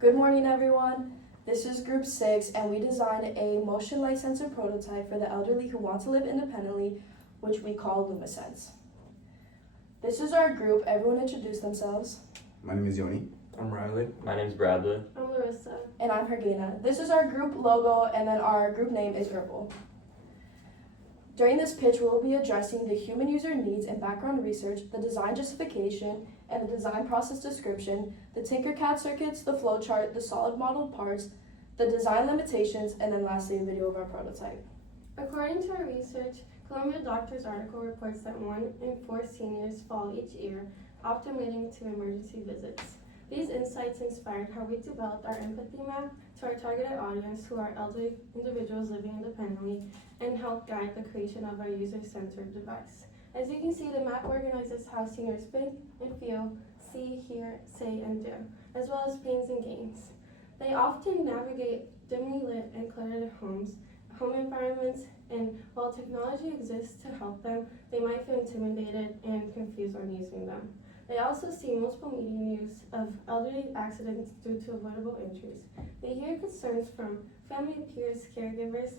Good morning, everyone. This is Group 6, and we designed a motion light sensor prototype for the elderly who want to live independently, which we call LunaSense. This is our group. Everyone introduce themselves. My name is Yoni. I'm Riley. My name's Bradley. I'm Larissa. And I'm Hergina. This is our group logo, and then our group name is Purple. During this pitch, we'll be addressing the human user needs and background research, the design justification, and the design process description, the Tinkercad circuits, the flowchart, the solid model parts, the design limitations, and then lastly, a video of our prototype. According to our research, Columbia Doctors article reports that 1 in 4 seniors fall each year, often leading to emergency visits. These insights inspired how we developed our empathy map to our targeted audience, who are elderly individuals living independently, and helped guide the creation of our user-centered device. As you can see, the map organizes how seniors think and feel, see, hear, say, and do, as well as pains and gains. They often navigate dimly lit and cluttered home environments, and while technology exists to help them, they might feel intimidated and confused when using them. They also see multiple media news of elderly accidents due to avoidable injuries. They hear concerns from family, peers, caregivers,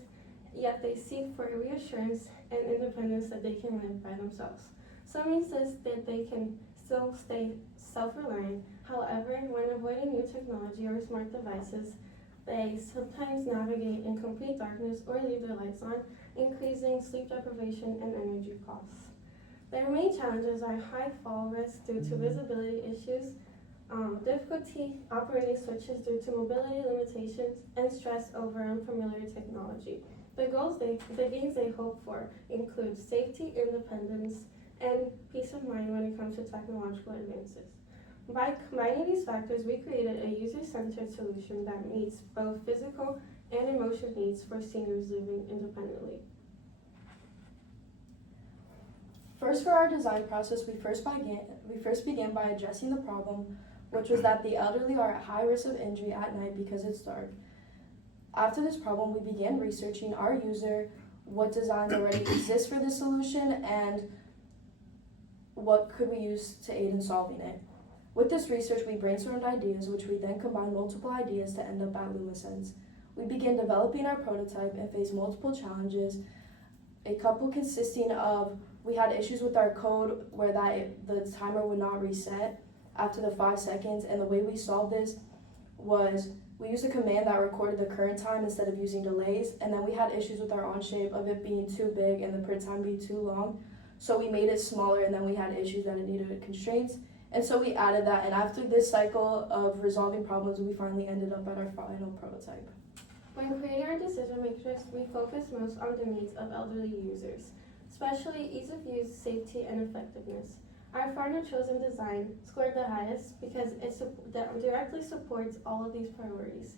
yet they seek for reassurance and independence that they can live by themselves. Some insist that they can still stay self-reliant. However, when avoiding new technology or smart devices, they sometimes navigate in complete darkness or leave their lights on, increasing sleep deprivation and energy costs. Their main challenges are high fall risk due to visibility issues, difficulty operating switches due to mobility limitations, and stress over unfamiliar technology. The gains they hope for include safety, independence, and peace of mind when it comes to technological advances. By combining these factors, we created a user-centered solution that meets both physical and emotional needs for seniors living independently. First, for our design process, we first began by addressing the problem, which was that the elderly are at high risk of injury at night because it's dark. After this problem, we began researching our user, what designs already exist for this solution, and what could we use to aid in solving it. With this research, we brainstormed ideas, which we then combined multiple ideas to end up at LunaSense. We began developing our prototype and faced multiple challenges, a couple consisting of we had issues with our code where the timer would not reset after the 5 seconds, and the way we solved this was we used a command that recorded the current time instead of using delays, and then we had issues with our on-shape of it being too big and the print time being too long, so we made it smaller, and then we had issues that it needed constraints, and so we added that, and after this cycle of resolving problems, we finally ended up at our final prototype. When creating our decision matrix, we focus most on the needs of elderly users, especially ease of use, safety, and effectiveness. Our final chosen design scored the highest because it directly supports all of these priorities.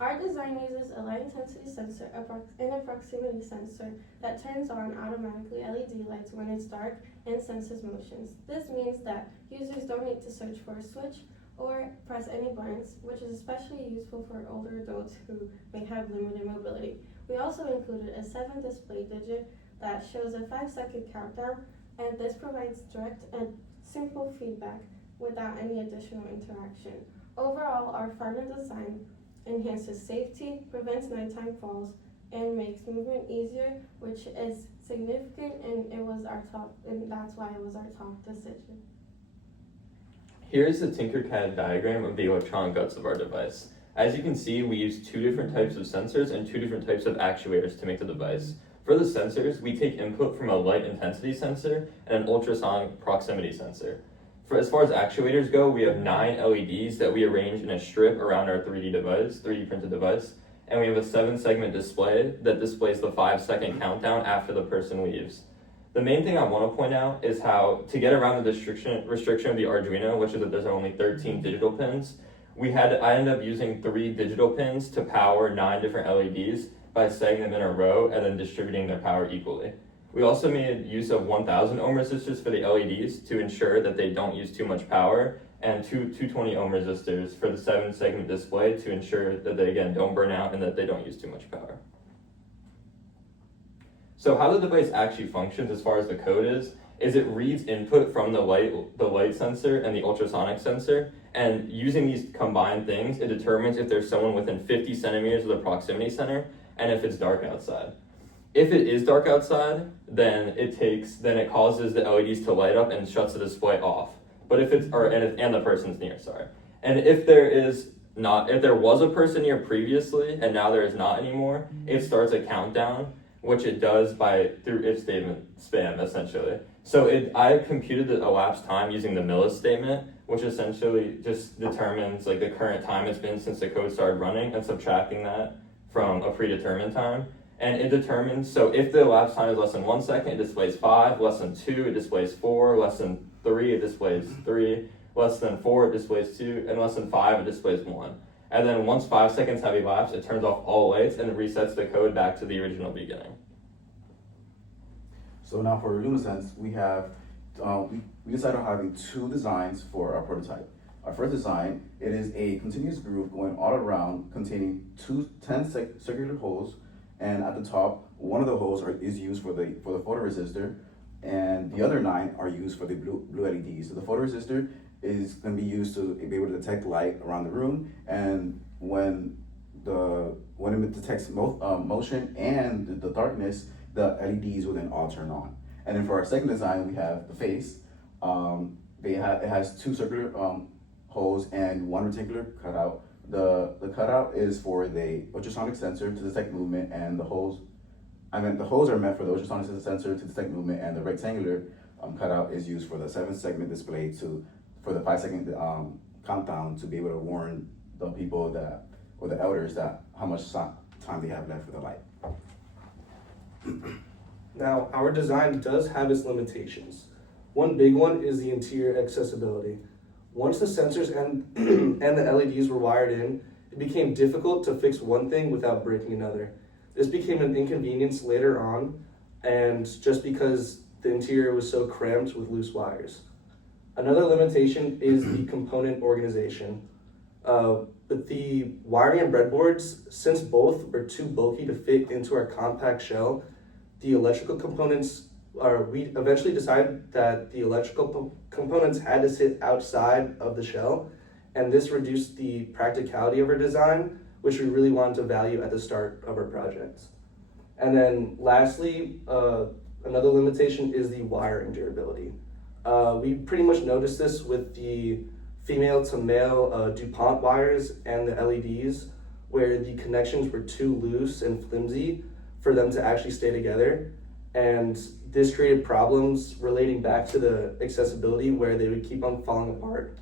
Our design uses a light intensity sensor and a proximity sensor that turns on automatically LED lights when it's dark and senses motions. This means that users don't need to search for a switch or press any buttons, which is especially useful for older adults who may have limited mobility. We also included a 7 display digit that shows a 5-second countdown, and this provides direct and simple feedback without any additional interaction. Overall, our final design enhances safety, prevents nighttime falls, and makes movement easier, which is significant, and that's why it was our top decision. Here's the Tinkercad diagram of the electronic guts of our device. As you can see, we use 2 different types of sensors and 2 different types of actuators to make the device. For the sensors, we take input from a light intensity sensor and an ultrasonic proximity sensor. As far as actuators go, we have 9 LEDs that we arrange in a strip around our 3D printed device, and we have a 7-segment display that displays the 5-second countdown after the person leaves. The main thing I want to point out is how, to get around the restriction of the Arduino, which is that there's only 13 digital pins, I ended up using 3 digital pins to power 9 different LEDs by setting them in a row and then distributing their power equally. We also made use of 1000 ohm resistors for the LEDs to ensure that they don't use too much power, and 220 ohm resistors for the 7-segment display to ensure that they, again, don't burn out and that they don't use too much power. So how the device actually functions as far as the code is it reads input from the light sensor and the ultrasonic sensor, And using these combined things, it determines if there's someone within 50 centimeters of the proximity center and if it's dark outside. If it is dark outside, then it causes the LEDs to light up and shuts the display off. But if it's and the person's near, sorry. And if there was a person near previously and now there is not anymore, it starts a countdown, which it does through if statement spam essentially. So I computed the elapsed time using the millis statement, which essentially just determines like the current time it's been since the code started running and subtracting that from a predetermined time. And it determines, so if the elapsed time is less than 1 second, it displays 5, less than 2, it displays 4, less than 3, it displays 3, less than 4, it displays 2, and less than 5, it displays 1. And then once 5 seconds have elapsed, it turns off all lights and it resets the code back to the original beginning. So now for LunaSense, we have, we decided on having 2 designs for our prototype. Our first design, it is a continuous groove going all around containing 10 circular holes, and at the top, one of the holes is used for the photoresistor, and the other 9 are used for the blue LEDs. So the photoresistor is going to be used to be able to detect light around the room, and when it detects motion and the darkness, the LEDs will then all turn on. And then for our second design, we have the face. It has 2 circular holes and 1 rectangular cutout. The cutout is for the ultrasonic sensor to detect movement, and the holes are meant for the ultrasonic sensor to detect movement, and the rectangular cutout is used for the 7-segment display for the 5-second countdown to be able to warn the people or the elders that how much time they have left for the light. Now, our design does have its limitations. One big one is the interior accessibility. Once the sensors and the LEDs were wired in, it became difficult to fix one thing without breaking another. This became an inconvenience later on, and just because the interior was so cramped with loose wires. Another limitation is the component organization. But the wiring and breadboards, since both were too bulky to fit into our compact shell, the electrical components we eventually decided that the electrical components had to sit outside of the shell, and this reduced the practicality of our design, which we really wanted to value at the start of our project. And then lastly, another limitation is the wiring durability. We pretty much noticed this with the female to male DuPont wires and the LEDs, where the connections were too loose and flimsy for them to actually stay together. And this created problems relating back to the accessibility, where they would keep on falling apart,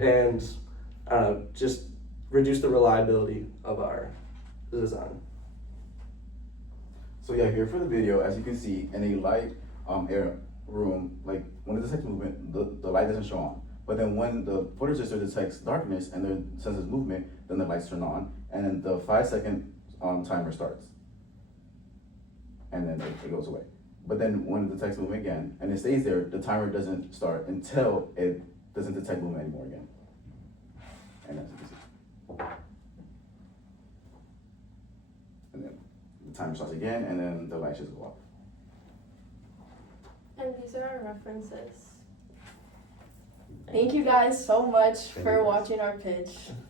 and just reduce the reliability of our design. So yeah, here for the video, as you can see, in a light air room, like when it detects movement, the light doesn't show on. But then when the photoresistor detects darkness and then senses movement, then the lights turn on, and then the 5-second timer starts. And then it goes away. But then when it detects movement again, and it stays there, the timer doesn't start until it doesn't detect movement anymore again. And as you can see. And then the timer starts again, and then the lights just go off. And these are our references. Thank you guys so much Thank for you. watching our pitch.